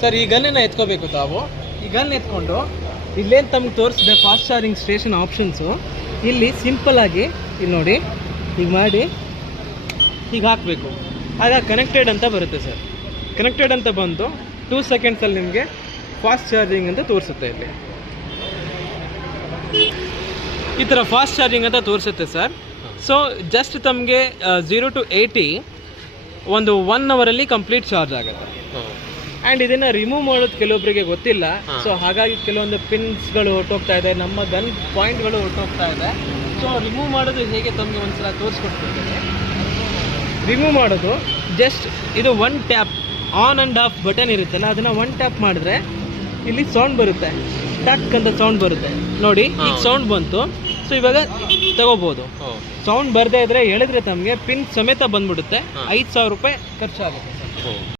Sir ಈ ಗನ್ನನ್ನು ಎತ್ಕೋಬೇಕು ತಾವು. ಈ ಗನ್ ಎತ್ಕೊಂಡು ಇಲ್ಲೇನು ತಮ್ಗೆ ತೋರಿಸಿದೆ ಫಾಸ್ಟ್ ಚಾರ್ಜಿಂಗ್ ಸ್ಟೇಷನ್ ಆಪ್ಷನ್ಸು, ಇಲ್ಲಿ ಸಿಂಪಲ್ಲಾಗಿ ಇಲ್ಲಿ ನೋಡಿ ಹೀಗೆ ಮಾಡಿ ಹೀಗೆ ಹಾಕಬೇಕು. ಆಗ ಕನೆಕ್ಟೆಡ್ ಅಂತ ಬರುತ್ತೆ ಸರ್. ಕನೆಕ್ಟೆಡ್ ಅಂತ ಬಂದು 2 ಸೆಕೆಂಡ್ಸಲ್ಲಿ ನಿಮಗೆ ಫಾಸ್ಟ್ ಚಾರ್ಜಿಂಗ್ ಅಂತ ತೋರಿಸುತ್ತೆ. ಇಲ್ಲಿ ಈ ಥರ ಫಾಸ್ಟ್ ಚಾರ್ಜಿಂಗ್ ಅಂತ ತೋರಿಸುತ್ತೆ ಸರ್. ಸೊ ಜಸ್ಟ್ ತಮಗೆ 0 to 80 ಒಂದು 1 ಅವರಲ್ಲಿ ಕಂಪ್ಲೀಟ್ ಚಾರ್ಜ್ ಆಗುತ್ತೆ. ಆ್ಯಂಡ್ ಇದನ್ನು ರಿಮೂವ್ ಮಾಡೋದು ಕೆಲವೊಬ್ಬರಿಗೆ ಗೊತ್ತಿಲ್ಲ. ಸೊ ಹಾಗಾಗಿ ಕೆಲವೊಂದು ಪಿನ್ಸ್ಗಳು ಹೊರಟೋಗ್ತಾ ಇದೆ, ನಮ್ಮ ಗನ್ ಪಾಯಿಂಟ್ಗಳು ಹೊರಟೋಗ್ತಾ ಇದೆ. ಸೊ ರಿಮೂವ್ ಮಾಡೋದು ಹೇಗೆ ತಮಗೆ ಒಂದು ಸಲ ತೋರಿಸ್ಕೊಡ್ತಿದ್ದೇನೆ. ರಿಮೂವ್ ಮಾಡೋದು ಜಸ್ಟ್ ಇದು 1 tap, on and of button ಇರುತ್ತಲ್ಲ, ಅದನ್ನು 1 ಟ್ಯಾಪ್ ಮಾಡಿದ್ರೆ ಇಲ್ಲಿ ಸೌಂಡ್ ಬರುತ್ತೆ, ಟಕ್ ಅಂತ ಸೌಂಡ್ ಬರುತ್ತೆ ನೋಡಿ. ಈಗ ಸೌಂಡ್ ಬಂತು. ಸೊ ಇವಾಗ ತಗೋಬೋದು. ಸೌಂಡ್ ಬರದೇ ಇದ್ರೆ ಹೇಳಿದ್ರೆ ತಮಗೆ ಪಿನ್ ಸಮೇತ ಬಂದ್ಬಿಡುತ್ತೆ. 5,000 ರೂಪಾಯಿ ಖರ್ಚಾಗುತ್ತೆ.